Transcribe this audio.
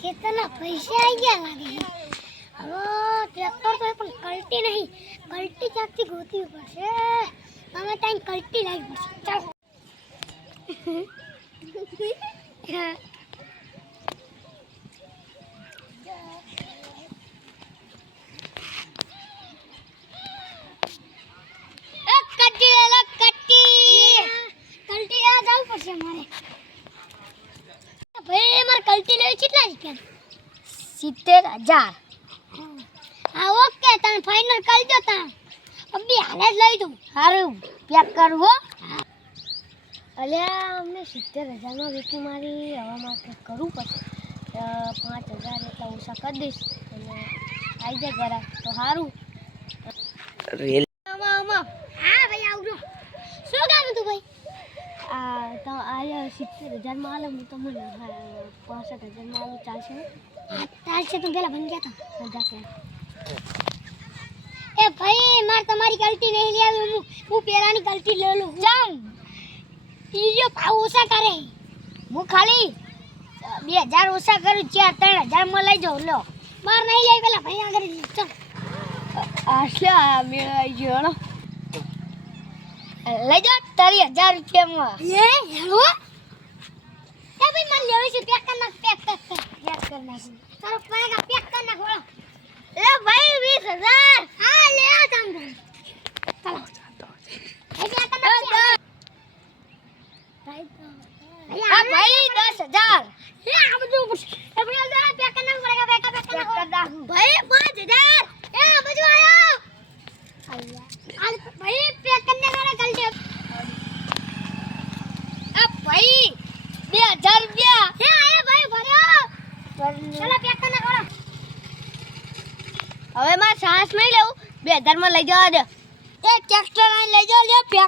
ખેતરના પૈસા આવી ગયા લાગે હવે ટ્રેક્ટર તો પણ કલ્ટી નહીં કલ્ટી ક્યાંકથી ગોતવી પડશે અમે ત્યાં કલ્ટી લાવવી પડશે ચાલો કલ્ટી આ જવું પડશે મારે ભાઈ મારે કલ્ટી લેવી કેટલા રૂપિયા 70,000 હા ઓકે તને ફાઇનલ કરી દો તા અબી હાલે જ લઈ દઉં સારું પેક કરવો અલ્યા અમને 70,000 માં વેચી મારી હવે મારે કરવું પડશે 5,000 એટલા ઓછા કરી દઈશ અને આવી જાય ઘરે તો સારું હા ભાઈ આવજો શું કામ હતું ભાઈ તો આ 70,000 માં આલે હું તમને 65,000 માં આલું ચાલશે ચાલશે તું પેલા બન ગયા હતા એ ભાઈ માર તમારી ગલતી નહીં લે આવી હું પેલાની ગલતી લઈ લઉં જાઉં ઈયો ભાવ ઓછા કરે હું ખાલી 2,000 ઓછા કરું 3,000 માં લઈ જાઉં લો માર નહીં લે પેલા ભાઈ આગળ ચાલ આટલા મેળાઈ ગયો ને લઈ જાઓ 3,000 રૂપિયામાં હેલો એ ભાઈ મને લેવી છે પેક કર નાખ પેક કર નાખ તારો પૈસા પેક કર નાખ બોલો એ ભાઈ 20,000 હા લે તમ ચાલો એ પેક કર નાખ ભાઈ 10,000 એ આ બધું એ ભાઈ જરા પેક કર નાખ પડેગા પેક કર નાખ ભાઈ 5,000 એ આ બધું આયો અલ્યા ભાઈ પેક કરને વાળા કલ દે આ ભાઈ 2,000 રૂપિયા હે આયા ભાઈ ભર્યો ચલો પેક કરને કરો હવે માં સાસ નહીં લેવું 2,000 માં લઈ જવા દે એ ટ્રેક્ટર લઈ જાવ લે પેક